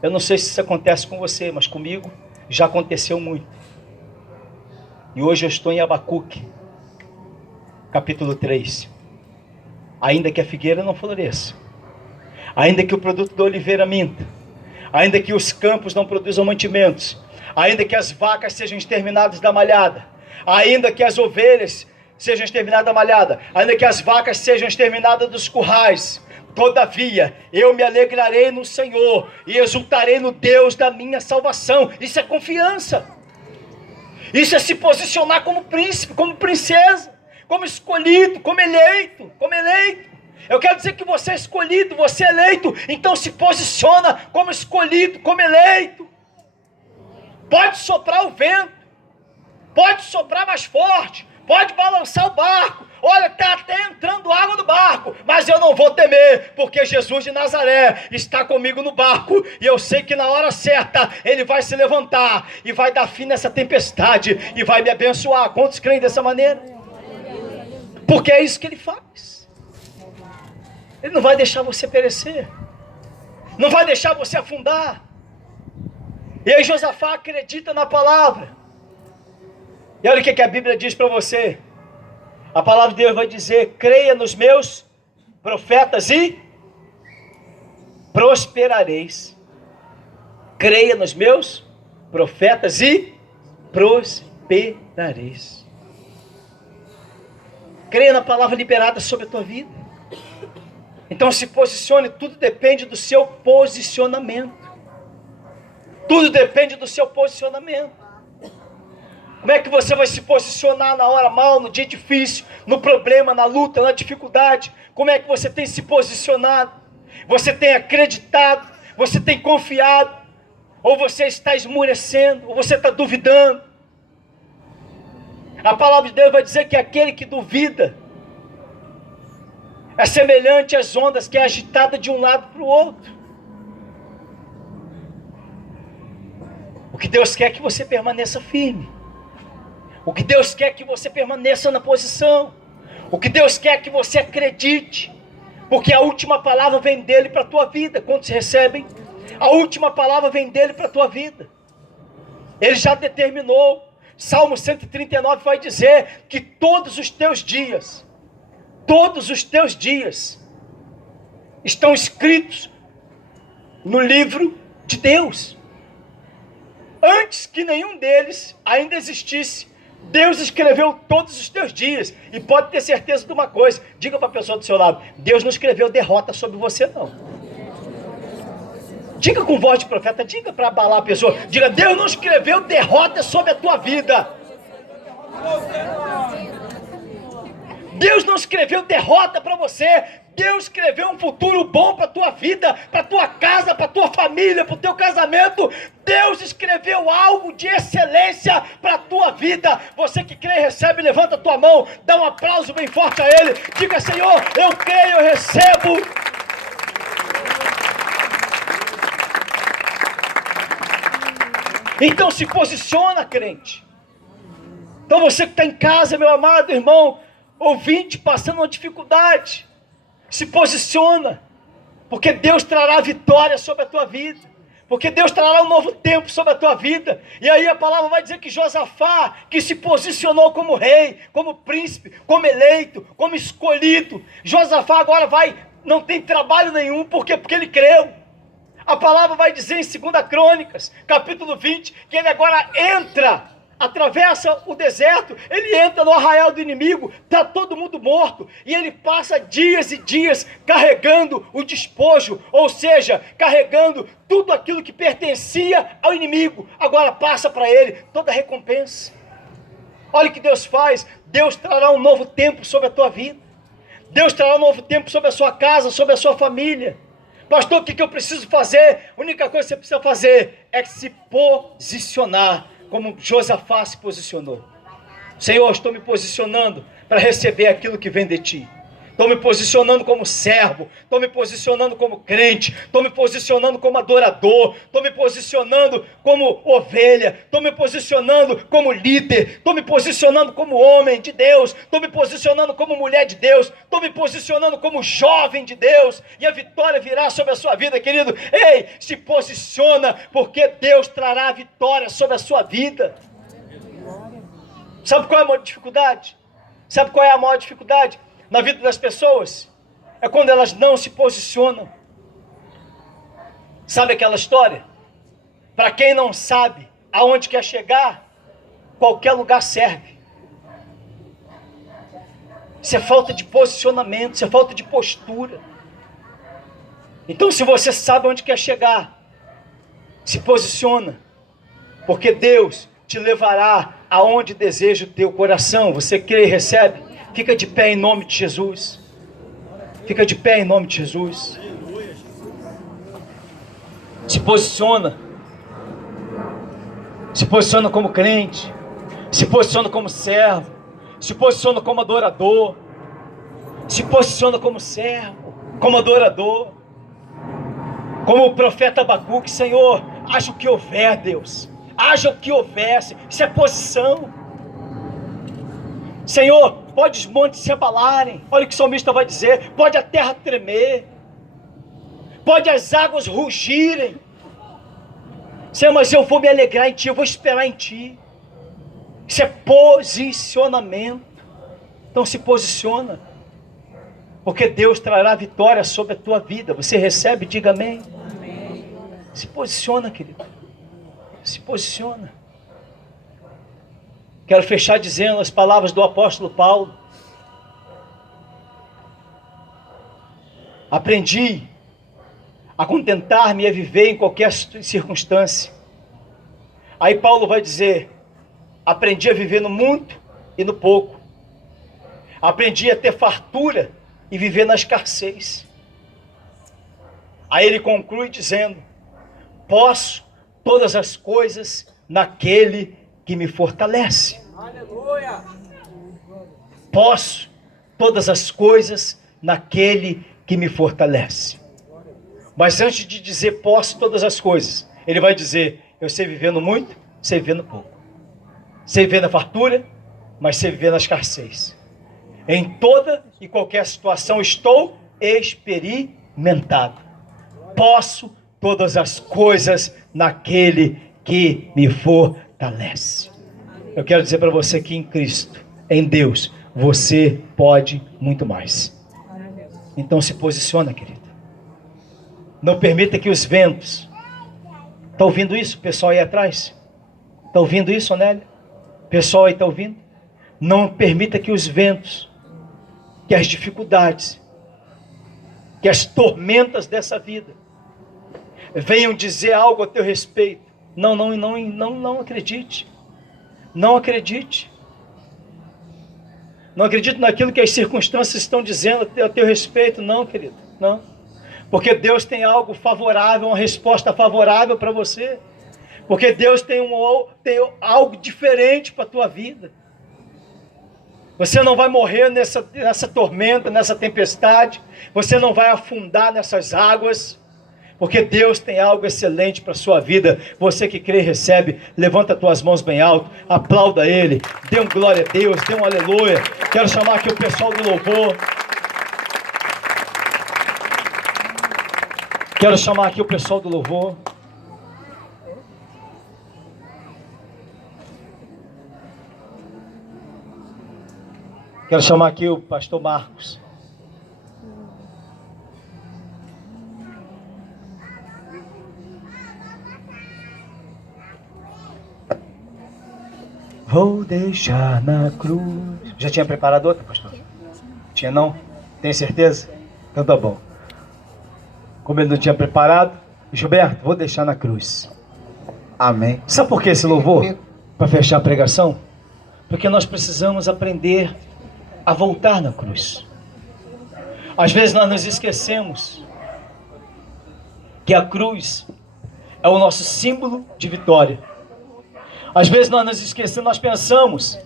Eu não sei se isso acontece com você, mas comigo já aconteceu muito. E hoje eu estou em Abacuque, capítulo 3. Ainda que a figueira não floresça, ainda que o produto da oliveira minta, ainda que os campos não produzam mantimentos, ainda que as vacas sejam exterminadas da malhada, ainda que as ovelhas sejam exterminadas da malhada, ainda que as vacas sejam exterminadas dos currais, todavia eu me alegrarei no Senhor e exultarei no Deus da minha salvação. Isso é confiança. Isso é se posicionar como príncipe, como princesa, como escolhido, como eleito, como eleito. Eu quero dizer que você é escolhido, você é eleito, então se posiciona como escolhido, como eleito. Pode soprar o vento, pode soprar mais forte, pode balançar o barco. Olha, está até entrando água no barco, mas eu não vou temer, porque Jesus de Nazaré está comigo no barco, e eu sei que na hora certa Ele vai se levantar, e vai dar fim nessa tempestade, e vai me abençoar. Quantos creem dessa maneira? Porque é isso que Ele faz. Ele não vai deixar você perecer. não vai deixar você afundar. E aí Josafá acredita na palavra. E olha o que a Bíblia diz para você. A palavra de Deus vai dizer: creia nos meus profetas e prosperareis. Creia nos meus profetas e prosperareis. Creia na palavra liberada sobre a tua vida. Então se posicione, tudo depende do seu posicionamento. Tudo depende do seu posicionamento. Como é que você vai se posicionar na hora mal, no dia difícil, no problema, na luta, na dificuldade? Como é que você tem se posicionado? Você tem acreditado? Você tem confiado? Ou você está esmurecendo? Ou você está duvidando? A palavra de Deus vai dizer que aquele que duvida é semelhante às ondas que é agitada de um lado para o outro. O que Deus quer é que você permaneça firme. O que Deus quer é que você permaneça na posição. O que Deus quer é que você acredite. Porque a última palavra vem dele para a tua vida. Quantos recebem? A última palavra vem dele para a tua vida. Ele já determinou. Salmo 139 vai dizer que todos os teus dias estão escritos no livro de Deus. Antes que nenhum deles ainda existisse, Deus escreveu todos os teus dias. E pode ter certeza de uma coisa, diga para a pessoa do seu lado: Deus não escreveu derrota sobre você não. Diga com voz de profeta, diga para abalar a pessoa, diga: Deus não escreveu derrota sobre a tua vida. Deus não escreveu derrota para você. Deus escreveu um futuro bom para a tua vida, para a tua casa, para a tua família, para o teu casamento. Deus escreveu algo de excelência para a tua vida. Você que crê e recebe, levanta a tua mão, dá um aplauso bem forte a Ele. Diga: Senhor, eu creio, eu recebo. Então se posiciona, crente. Então você que está em casa, meu amado irmão, ouvinte, passando uma dificuldade, se posiciona, porque Deus trará vitória sobre a tua vida, porque Deus trará um novo tempo sobre a tua vida. E aí a palavra vai dizer que Josafá, que se posicionou como rei, como príncipe, como eleito, como escolhido, Josafá agora não tem trabalho nenhum, porque ele creu. A palavra vai dizer em 2 Crônicas, capítulo 20, que ele agora atravessa o deserto, ele entra no arraial do inimigo, está todo mundo morto, e ele passa dias e dias carregando o despojo, ou seja, carregando tudo aquilo que pertencia ao inimigo, agora passa para ele toda a recompensa. Olha o que Deus faz. Deus trará um novo tempo sobre a tua vida, Deus trará um novo tempo sobre a sua casa, sobre a sua família. Pastor, o que eu preciso fazer? A única coisa que você precisa fazer é se posicionar, como Josafá se posicionou. Senhor, estou me posicionando para receber aquilo que vem de ti. Estou me posicionando como servo, estou me posicionando como crente, estou me posicionando como adorador, estou me posicionando como ovelha, estou me posicionando como líder, estou me posicionando como homem de Deus, estou me posicionando como mulher de Deus, estou me posicionando como jovem de Deus, e a vitória virá sobre a sua vida, querido. Ei, se posiciona, porque Deus trará a vitória sobre a sua vida. Sabe qual é a maior dificuldade? Sabe qual é a maior dificuldade na vida das pessoas? É quando elas não se posicionam. Sabe aquela história? Para quem não sabe aonde quer chegar, qualquer lugar serve. Isso é falta de posicionamento, isso é falta de postura. Então, se você sabe onde quer chegar, se posiciona, porque Deus te levará aonde deseja o teu coração. Você crê e recebe? Fica de pé em nome de Jesus. Fica de pé em nome de Jesus. Se posiciona. Se posiciona como crente. Se posiciona como servo. Se posiciona como adorador. Se posiciona como servo, como adorador. Como o profeta Abacuque: Senhor, haja o que houver, Deus. Haja o que houvesse. Isso é posição. Senhor, pode os montes se abalarem. Olha o que o salmista vai dizer: pode a terra tremer, Pode as águas rugirem. Senhor, mas eu vou me alegrar em Ti, eu vou esperar em Ti. Isso é posicionamento. Então se posiciona. Porque Deus trará vitória sobre a tua vida. Você recebe, diga amém. Amém. Se posiciona, querido. Se posiciona. Quero fechar dizendo as palavras do apóstolo Paulo. Aprendi a contentar-me e a viver em qualquer circunstância. Aí Paulo vai dizer: aprendi a viver no muito e no pouco. Aprendi a ter fartura e viver na escassez. Aí ele conclui dizendo: posso todas as coisas naquele que me fortalece. Aleluia. Posso todas as coisas naquele que me fortalece. Mas antes de dizer posso todas as coisas, ele vai dizer: eu sei viver no muito, sei viver no pouco. Sei viver na fartura, mas sei viver na escassez. Em toda e qualquer situação estou experimentado. Posso todas as coisas naquele que me fortalece. Eu quero dizer para você que em Cristo, em Deus, você pode muito mais. Então se posiciona, querido. Não permita que os ventos... Está ouvindo isso, pessoal aí atrás? Está ouvindo isso, Onélia? Pessoal aí está ouvindo? Não permita que os ventos, que as dificuldades, que as tormentas dessa vida venham dizer algo a teu respeito. Não acredite. Não acredite. Não acredite naquilo que as circunstâncias estão dizendo a teu respeito. Não, querido, não. Porque Deus tem algo favorável, uma resposta favorável para você. Porque Deus tem algo diferente para a tua vida. Você não vai morrer nessa tormenta, nessa tempestade. Você não vai afundar nessas águas. Porque Deus tem algo excelente para a sua vida. Você que crê e recebe, levanta as tuas mãos bem alto, aplauda Ele, dê um glória a Deus, dê um aleluia. Quero chamar aqui o pessoal do louvor. Quero chamar aqui o pessoal do louvor. Quero chamar aqui o pastor Marcos. Vou deixar na cruz. Já tinha preparado outra, pastor? Tinha não? Tem certeza? Então tá bom. Como ele não tinha preparado, Gilberto, vou deixar na cruz. Amém. Sabe por que esse louvor? Para fechar a pregação? Porque nós precisamos aprender a voltar na cruz. Às vezes nós nos esquecemos que a cruz é o nosso símbolo de vitória. Às vezes nós nos esquecemos, nós pensamos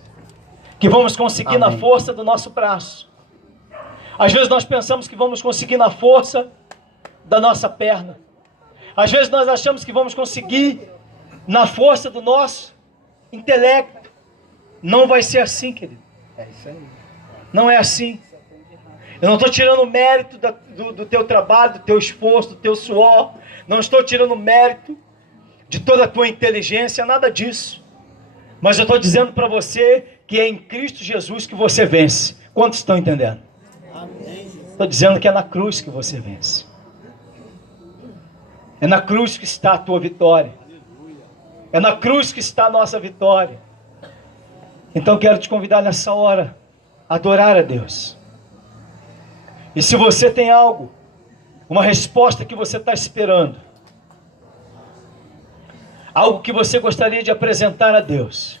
que vamos conseguir na força do nosso braço. Às vezes nós pensamos que vamos conseguir na força da nossa perna. Às vezes nós achamos que vamos conseguir na força do nosso intelecto. Não vai ser assim, querido. É isso aí. Não é assim. Eu não estou tirando o mérito do teu trabalho, do teu esforço, do teu suor. Não estou tirando o mérito de toda a tua inteligência, nada disso. Mas eu estou dizendo para você que é em Cristo Jesus que você vence. Quantos estão entendendo? Estou dizendo que é na cruz que você vence. É na cruz que está a tua vitória. É na cruz que está a nossa vitória. Então quero te convidar nessa hora a adorar a Deus. E se você tem algo, uma resposta que você está esperando, algo que você gostaria de apresentar a Deus,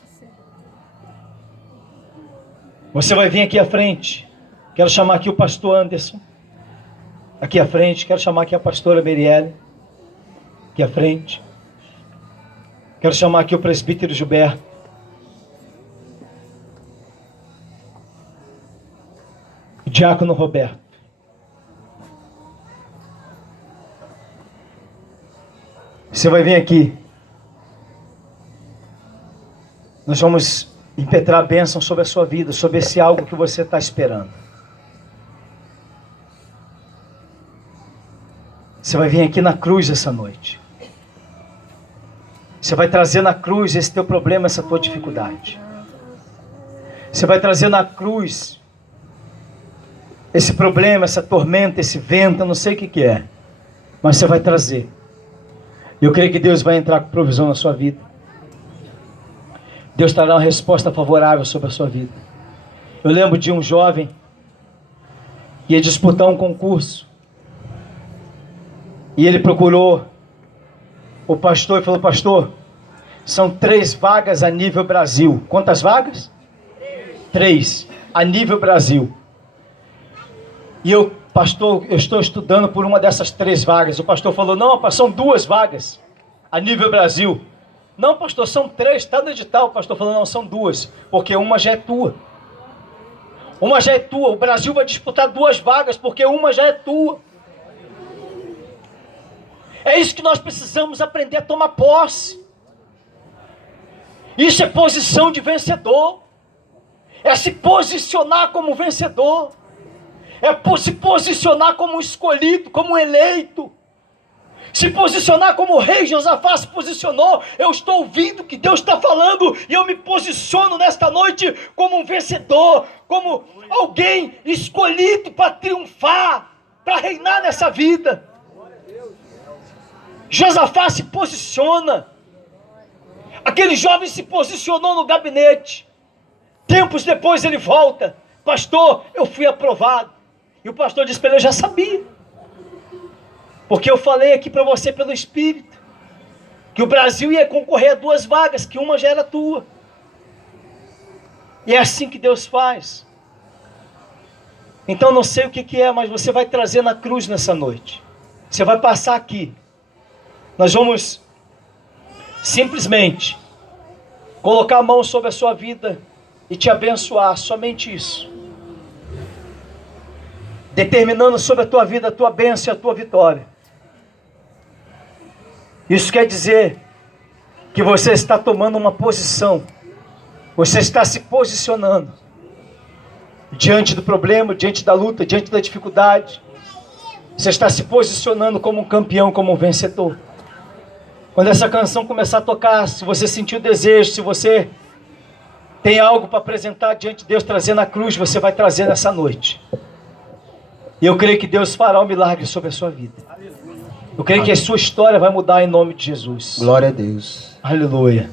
você vai vir aqui à frente. Quero chamar aqui o pastor Anderson, aqui à frente. Quero chamar aqui a pastora Merielle, aqui à frente. Quero chamar aqui o presbítero Gilberto. O diácono Roberto. Você vai vir aqui. Nós vamos impetrar a bênção sobre a sua vida, sobre esse algo que você está esperando. Você vai vir aqui na cruz essa noite. Você vai trazer na cruz esse teu problema, essa tua dificuldade. Você vai trazer na cruz esse problema, essa tormenta, esse vento, eu não sei o que é. Mas você vai trazer. Eu creio que Deus vai entrar com provisão na sua vida. Deus trará uma resposta favorável sobre a sua vida. Eu lembro de um jovem que ia disputar um concurso. E ele procurou o pastor e falou: pastor, são 3 vagas a nível Brasil. Quantas vagas? 3 a nível Brasil. E eu, pastor, eu estou estudando por uma dessas 3 vagas. O pastor falou: não, são 2 vagas a nível Brasil. Não, pastor, são 3, está no edital. O pastor falou: não, são 2, porque uma já é tua. Uma já é tua. O Brasil vai disputar 2 vagas, porque uma já é tua. É isso que nós precisamos aprender a tomar posse. Isso é posição de vencedor. É se posicionar como vencedor. É se posicionar como escolhido, como eleito. Se posicionar como o rei Josafá se posicionou. Eu estou ouvindo o que Deus está falando e eu me posiciono nesta noite como um vencedor, como alguém escolhido para triunfar, para reinar nessa vida. Josafá se posiciona. Aquele jovem se posicionou no gabinete. Tempos depois ele volta: pastor, eu fui aprovado. E o pastor disse para ele: eu já sabia, porque eu falei aqui para você pelo Espírito que o Brasil ia concorrer a 2 vagas, que uma já era tua. E é assim que Deus faz. Então não sei o que é, mas você vai trazer na cruz nessa noite. Você vai passar aqui. Nós vamos simplesmente colocar a mão sobre a sua vida e te abençoar, somente isso. Determinando sobre a tua vida a tua bênção e a tua vitória. Isso quer dizer que você está tomando uma posição. Você está se posicionando diante do problema, diante da luta, diante da dificuldade. Você está se posicionando como um campeão, como um vencedor. Quando essa canção começar a tocar, se você sentir o desejo, se você tem algo para apresentar diante de Deus, trazer na cruz, você vai trazer nessa noite. E eu creio que Deus fará um milagre sobre a sua vida. Eu creio que a sua história vai mudar em nome de Jesus. Glória a Deus. Aleluia.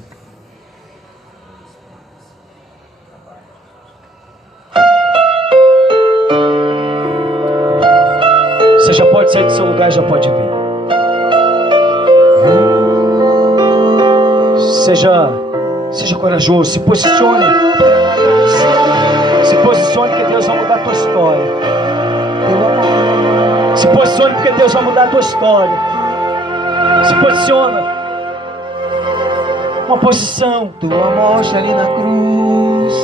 Você já pode sair do seu lugar e já pode vir. Seja corajoso, se posicione. Se posicione, que Deus vai mudar a tua história. Se posicione, porque Deus vai mudar a tua história. Se posiciona. Uma posição. Tua morte ali na cruz,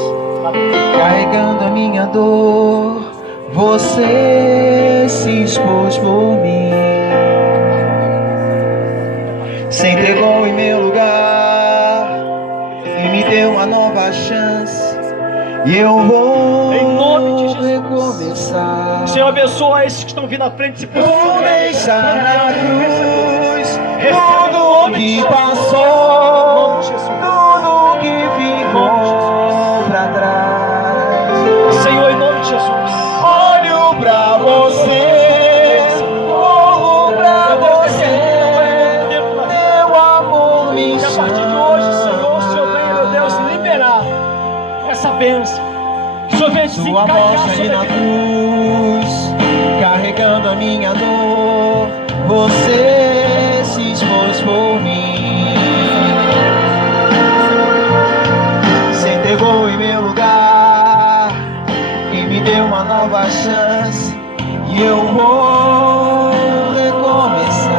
carregando a minha dor, você se expôs por mim, se entregou em meu lugar e me deu uma nova chance. E eu vou Em nome de Jesus. recomeçar. Senhor, abençoa esses que estão vindo à frente. Se Vou posicionem. deixar na cruz Recebe em tudo nome de que Jesus. passou, Em nome de Jesus. tudo que ficou pra trás. Senhor, em nome de Jesus. Olho pra você, corro pra você, meu amor me Que a chama. partir de hoje, Senhor, o Senhor venha, meu Deus, liberar essa bênção. Que o Senhor venha se Sua encarregar morte ali sobre a na vida. cruz, carregando a minha dor, você se expôs por mim, se entregou em meu lugar e me deu uma nova chance. E eu vou recomeçar.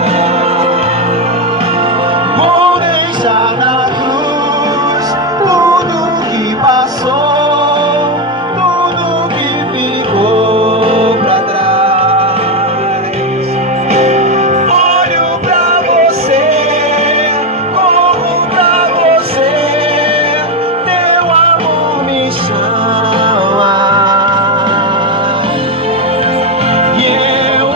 Vou deixar na cruz tudo que passou, tudo que ficou pra trás. Olho pra você, corro pra você, teu amor me chama. E eu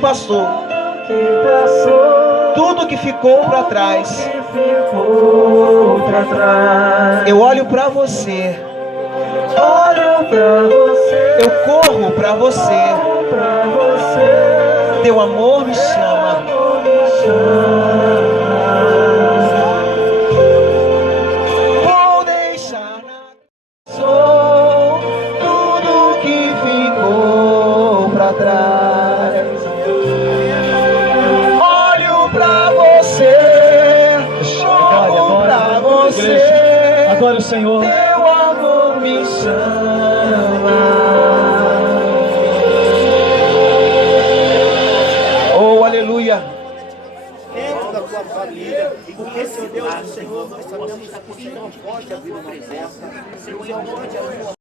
passou, tudo que ficou para trás, eu olho para você, eu corro para você, teu amor me chama. Vou deixar sou tudo que ficou para trás. Olho para você, olho para você. Adore o Senhor. Teu amor me chama. Oh, aleluia. Dentro da tua família, e com esse Deus do Senhor, nós sabemos que você não pode abrir uma presença, você não pode abrir uma